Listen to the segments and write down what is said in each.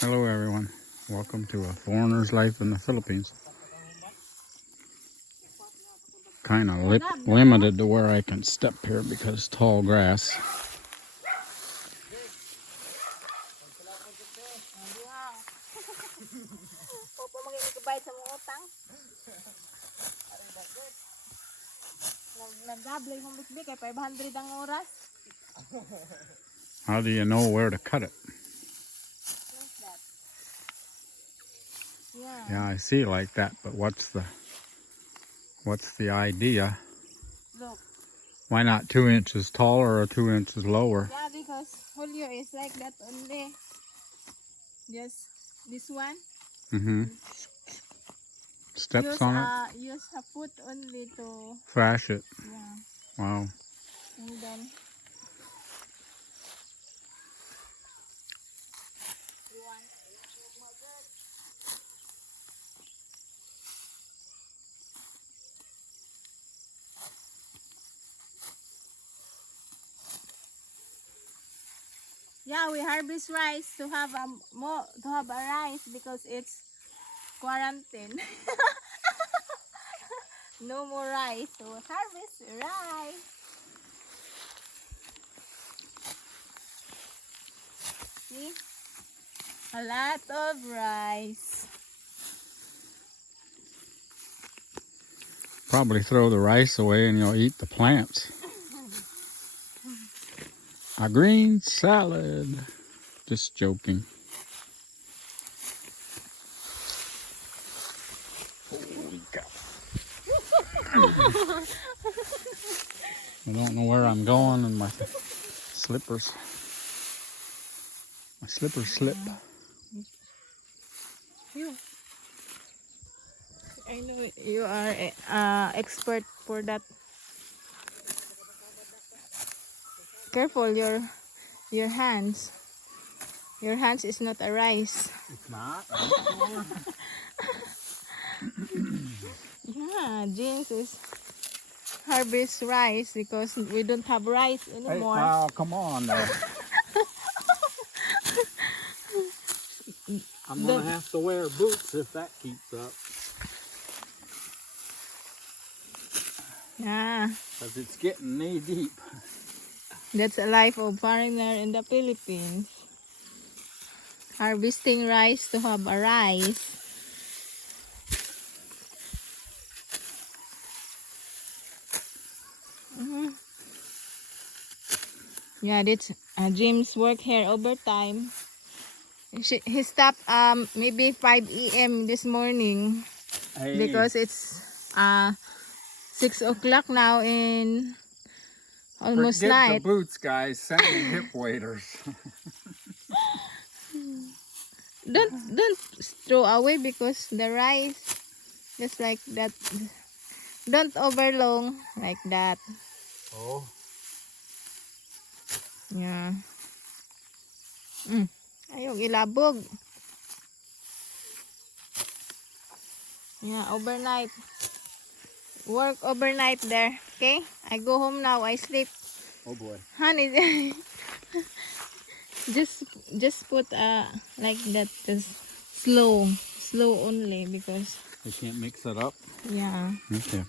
Hello everyone, welcome to a foreigner's life in the Philippines. Kind of limited to where I can step here because tall grass. How do you know where to cut it? Yeah, I see it like that, but what's the idea? Look. Why not 2 inches taller or 2 inches lower? Yeah, because Julio is like that only. Just this one. Mm-hmm. Steps on it? Use a foot only to Thrash it. yeah. Wow. And then you want yeah, we harvest rice to have a rice because it's quarantine. No more rice, so harvest rice. See? A lot of rice. Probably throw the rice away and you'll eat the plants. A green salad. Just joking. Holy cow. I don't know where I'm going and my slippers. My slippers slip. You. I know you are expert for that. Careful your hands. Your hands is not a rice. It's not? Yeah, James is harvest rice because we don't have rice Hey, anymore. now, come on now. I'm going to have to wear boots if that keeps up. Yeah. Because it's getting knee deep. That's a life of foreigner in the Philippines. Harvesting rice to have a rice. Yeah, that's James work here overtime. He stopped maybe 5 a.m. this morning. Hey. Because it's 6 o'clock now in almost Forget night. the boots, guys. Send me hip waders. Don't throw away because the rice just like that. Don't overlong like that. Oh. Yeah. Ayong ilabog. Yeah, overnight. Work overnight there. Okay? I go home now. I sleep. Oh boy. Honey, just put like that. Just slow only because They can't mix it up? yeah. Okay.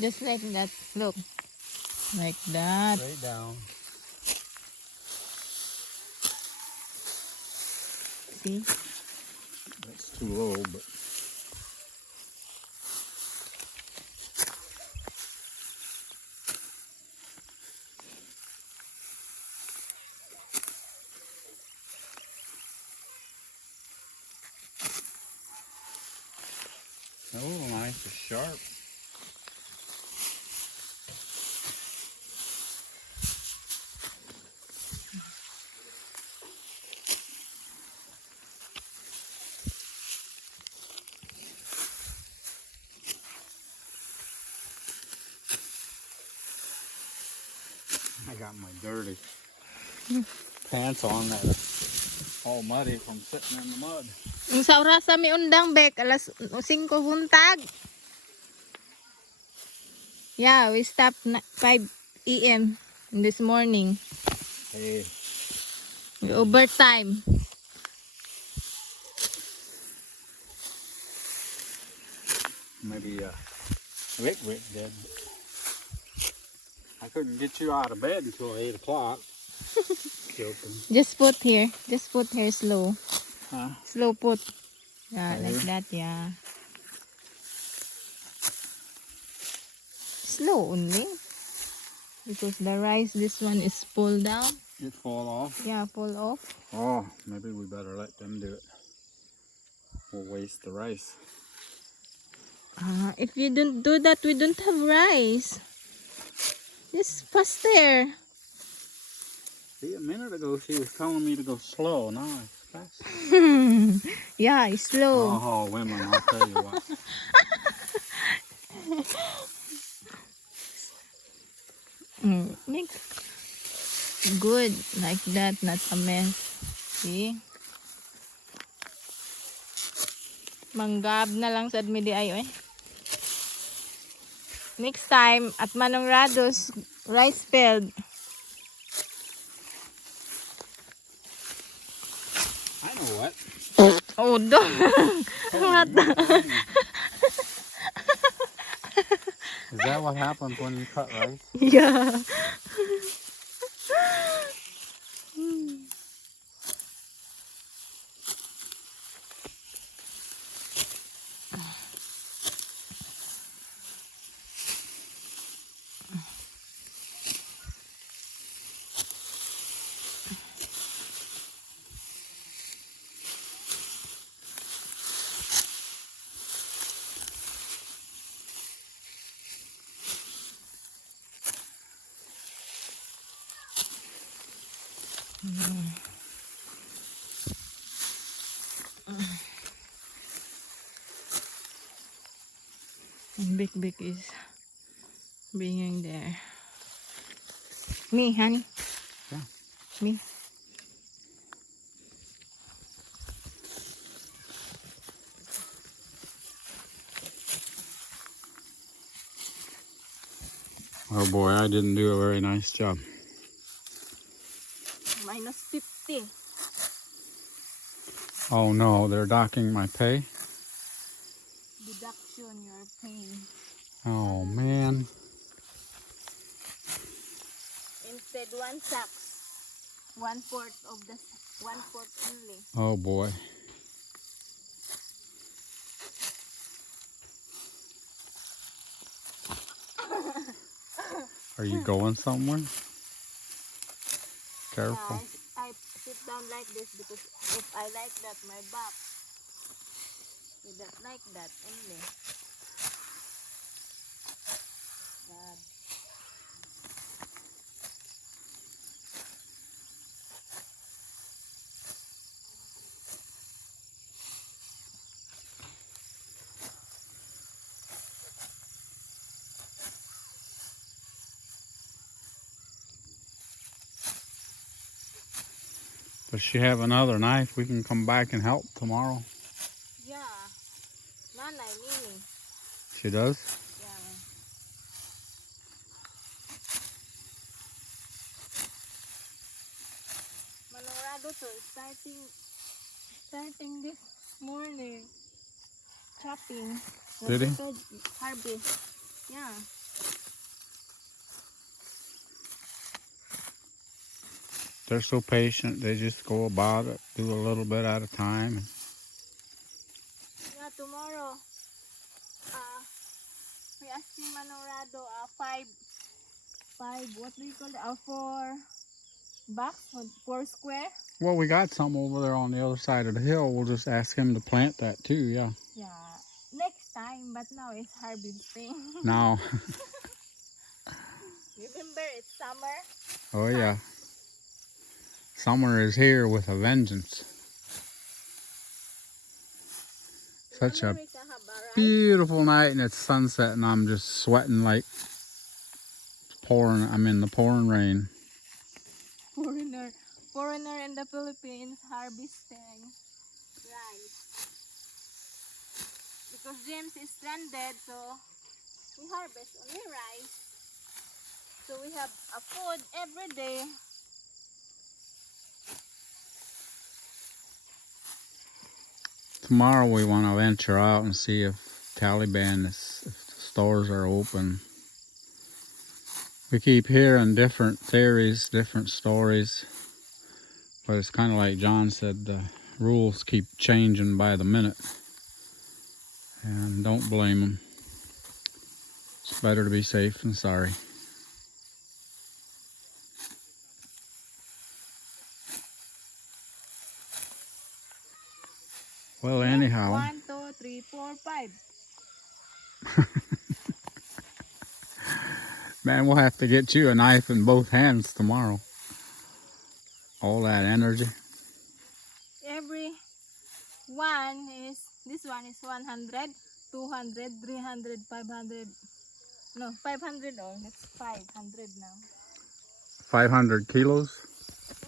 Just like that. Look. Like that. Straight down. See? That's too low, but... Oh, nice and sharp. I got my dirty pants on that are all muddy from sitting in the mud. Yung sa oras sa mi undang bek alas 5 buntag. Yeah, we stopped 5 a.m. this morning. Hey, We overtime. maybe Rick did. I couldn't get you out of bed until 8 o'clock. Joking. Just put here. Just put here slow. Huh? Slow put. Yeah, Okay. like that, yeah. Slow only. Because the rice, this one is pulled down. It fall off? Yeah, pull off. Oh, maybe we better let them do it. We'll waste the rice. If you don't do that, we don't have rice. Just faster. See, a minute ago she was telling me to go slow. Now it's fast. Yeah, it's slow. Oh, women, I'll tell you what. Make good like that, not a mess. See? Manggab na lang sa admi di ayo eh. Next time at Manong Rado's rice field. I know what. Oh, dong. What the? Is that what happens when you cut rice? Yeah. And Big is being there. Me, honey. Yeah. Me. Oh boy, I didn't do a very nice job. Minus 50. Oh no, they're docking my pay? Deduction you're paying. Oh man. Instead 1 sack. 1/4 of the 1/4 only. Oh boy. Are you going somewhere? Careful. I sit down like this because if I like that, my back. You don't like that only. God. Does she have another knife? We can come back and help tomorrow. Yeah. Nanay, Mimi. She does? Yeah. Manong Rado to starting this morning. Chopping. Did he? Harvest. Yeah. They're so patient. They just go about it, do a little bit at a time. Yeah, tomorrow. We asking Manong Rado, 5, what do you call it? 4 box, 4 square? Well, we got some over there on the other side of the hill. We'll just ask him to plant that too, yeah. Yeah, next time, but now it's harvesting. Now. Remember, it's summer. Oh yeah. Summer is here with a vengeance. Such a beautiful night and it's sunset and I'm just sweating like pouring. I'm in the pouring rain. foreigner in the Philippines harvesting rice. Because James is stranded, so we harvest only rice. So we have a food every day. Tomorrow we want to venture out and see if Taliban if the stores are open. We keep hearing different theories, different stories, but it's kind of like John said, the rules keep changing by the minute, and don't blame them. It's better to be safe than sorry. Well, anyhow. 1, 2, 3, 4, 5. Man, we'll have to get you a knife in both hands tomorrow. All that energy. Every one is, this one is 100, 200, 300, 500. No, 500 oh, that's 500 now. 500 kilos?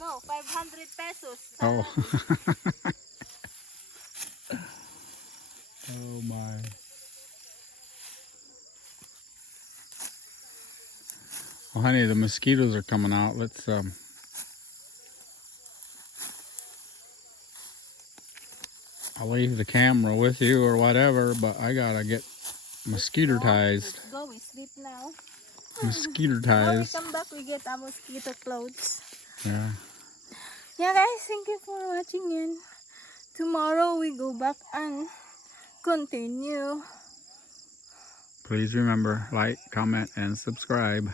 No, 500 pesos. Oh. Salary. Oh my. Well, honey, the mosquitoes are coming out. Let's I'll leave the camera with you or whatever, but I gotta get mosquito-tized. Let's go, we sleep now. When we Mosquito-tized. come back, we get our mosquito clothes. Yeah. Yeah, guys, thank you for watching, and tomorrow we go back and continue. Please remember, like, comment, and subscribe.